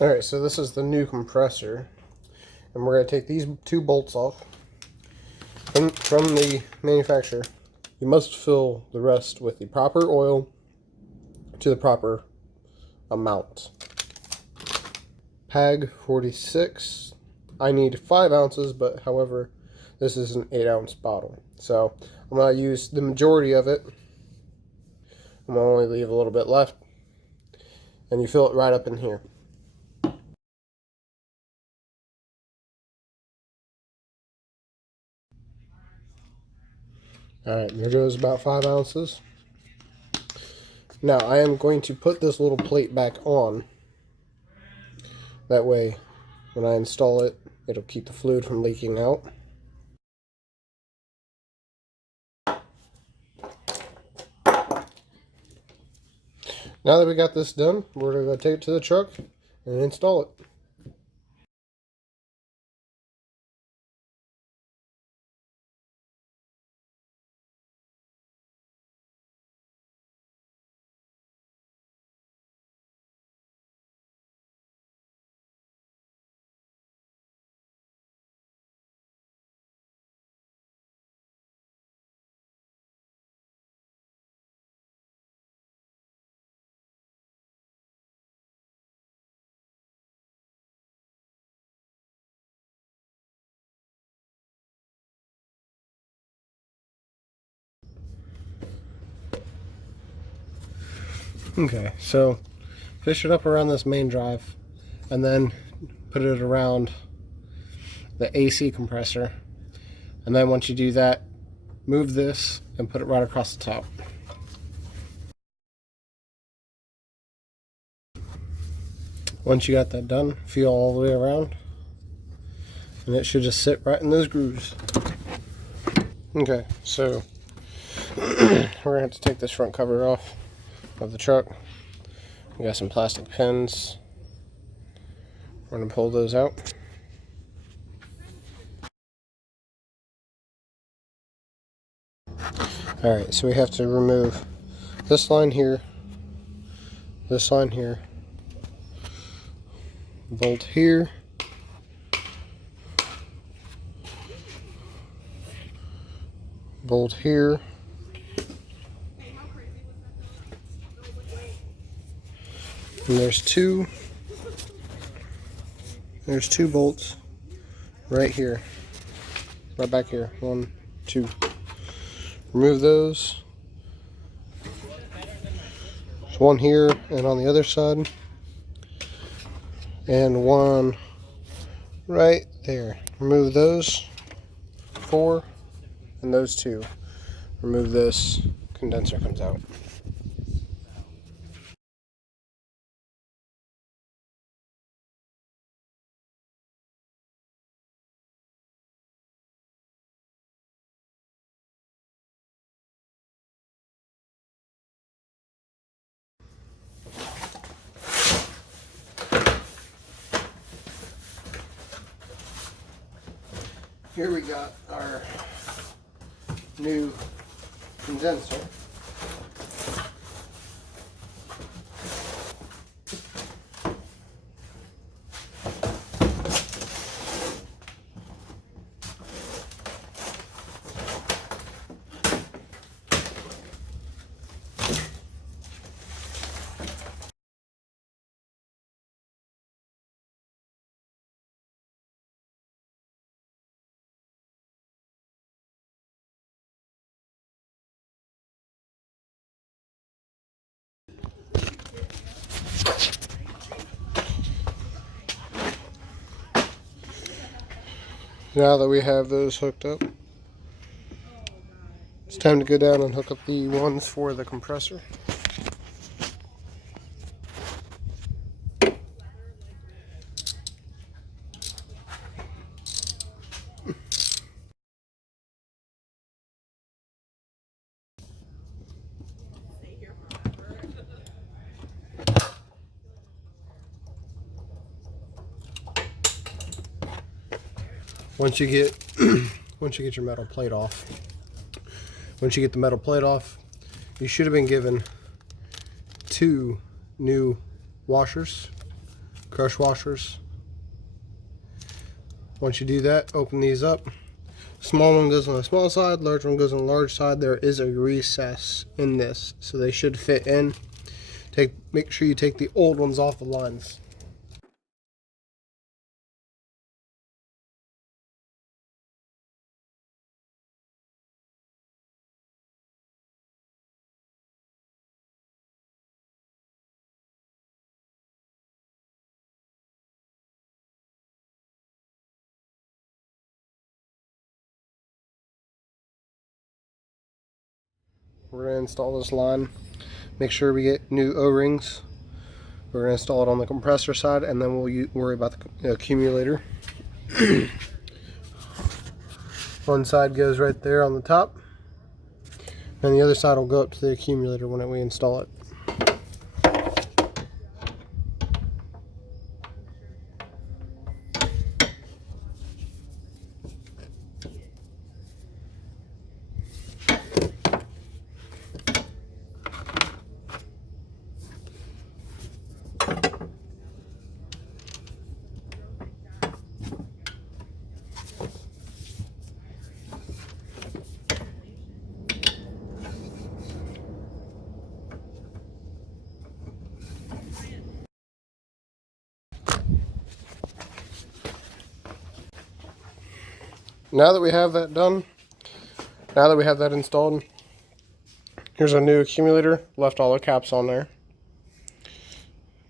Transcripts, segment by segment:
Alright, so this is the new compressor, and we're going to take these two bolts off from the manufacturer. You must fill the rest with the proper oil to the proper amount. PAG 46. I need 5 ounces, but however, this is an 8-ounce bottle. So I'm going to use the majority of it. I'm going to only leave a little bit left. And you fill it right up in here. Alright, there goes about 5 ounces. Now I am going to put this little plate back on. That way, when I install it, it'll keep the fluid from leaking out. Now that we got this done, we're going to take it to the truck and install it. Okay, so fish it up around this main drive and then put it around the AC compressor. And then once you do that, move this and put it right across the top. Once you got that done, feel all the way around and it should just sit right in those grooves. Okay, so we're gonna have to take this front cover off of the truck. We got some plastic pins. We're gonna pull those out. Alright, so we have to remove this line here, bolt here, bolt here, and there's two bolts right here, right back here. 1, 2. Remove those. There's one here and on the other side, and one right there. Remove those 4 and those 2. Remove this, condenser comes out. Here we got our new condenser. Now that we have those hooked up, it's time to go down and hook up the ones for the compressor. Once you get your metal plate off, you should have been given 2 new washers crush washers. Once you do that, open these up. Small one goes on the small side, large one goes on the large side. There is a recess in this, so they should fit in. Make sure you take the old ones off the lines. We're going to install this line. Make sure we get new O-rings. We're going to install it on the compressor side, and then we'll worry about the accumulator. One side goes right there on the top, and the other side will go up to the accumulator when we install it. Now that we have that done, now that we have that installed, here's our new accumulator. Left all the caps on there.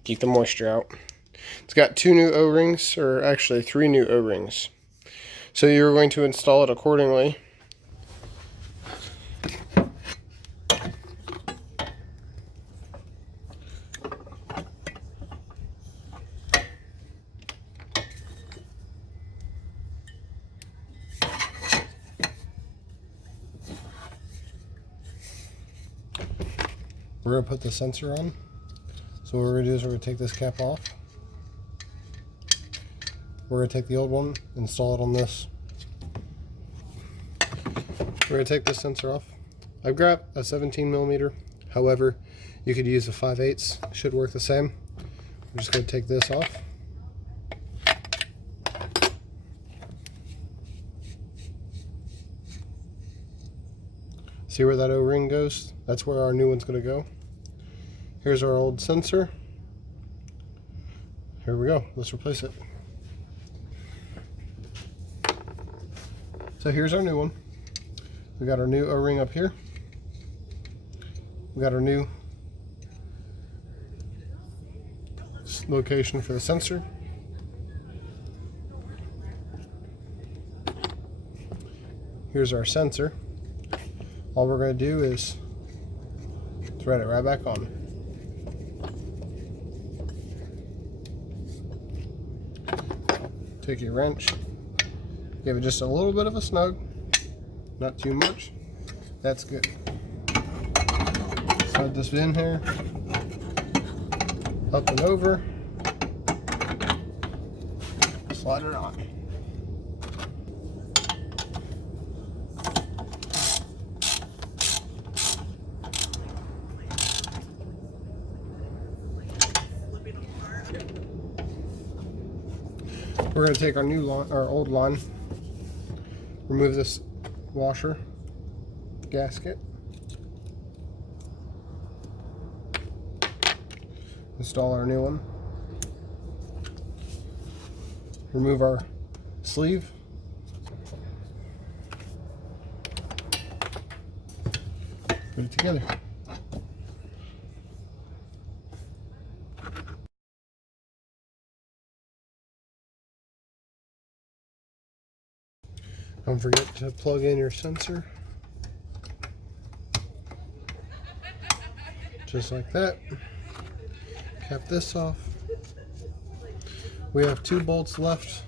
Keep the moisture out. It's got 2 new O-rings, or actually 3 new O-rings. So you're going to install it accordingly. We're going to put the sensor on. So what we're going to do is we're going to take this cap off. We're going to take the old one, install it on this. We're going to take this sensor off. I've got a 17mm. However, you could use a 5/8. Should work the same. We're just going to take this off. See where that O-ring goes? That's where our new one's going to go. Here's our old sensor. Here we go. Let's replace it. So here's our new one. We got our new O-ring up here. We got our new location for the sensor. Here's our sensor. All we're going to do is thread it right back on. Take your wrench, give it just a little bit of a snug, not too much. That's good. Slide this in here, up and over, slide it on. We're going to take our new line, our old line, remove this washer gasket, install our new one, remove our sleeve, put it together. Don't forget to plug in your sensor. Just like that. Cap this off. We have 2 bolts left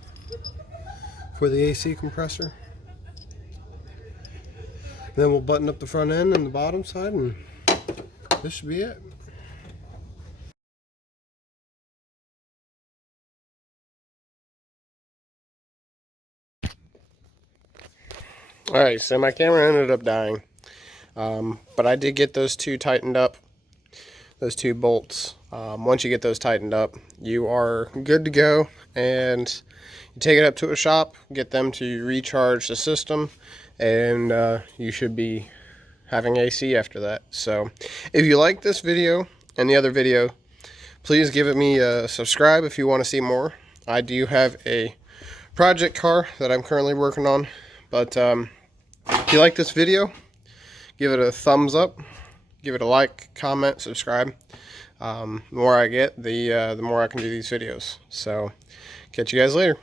for the AC compressor. Then we'll button up the front end and the bottom side, and this should be it. Alright, so my camera ended up dying. But I did get those 2 tightened up. those two bolts. Once you get those tightened up, you are good to go, and you take it up to a shop, get them to recharge the system, and you should be having AC after that. So if you like this video and the other video, please give me a subscribe if you want to see more. I do have a project car that I'm currently working on, but if you like this video, give it a thumbs up, give it a like, comment, subscribe. The more I get, the more I can do these videos. So catch you guys later.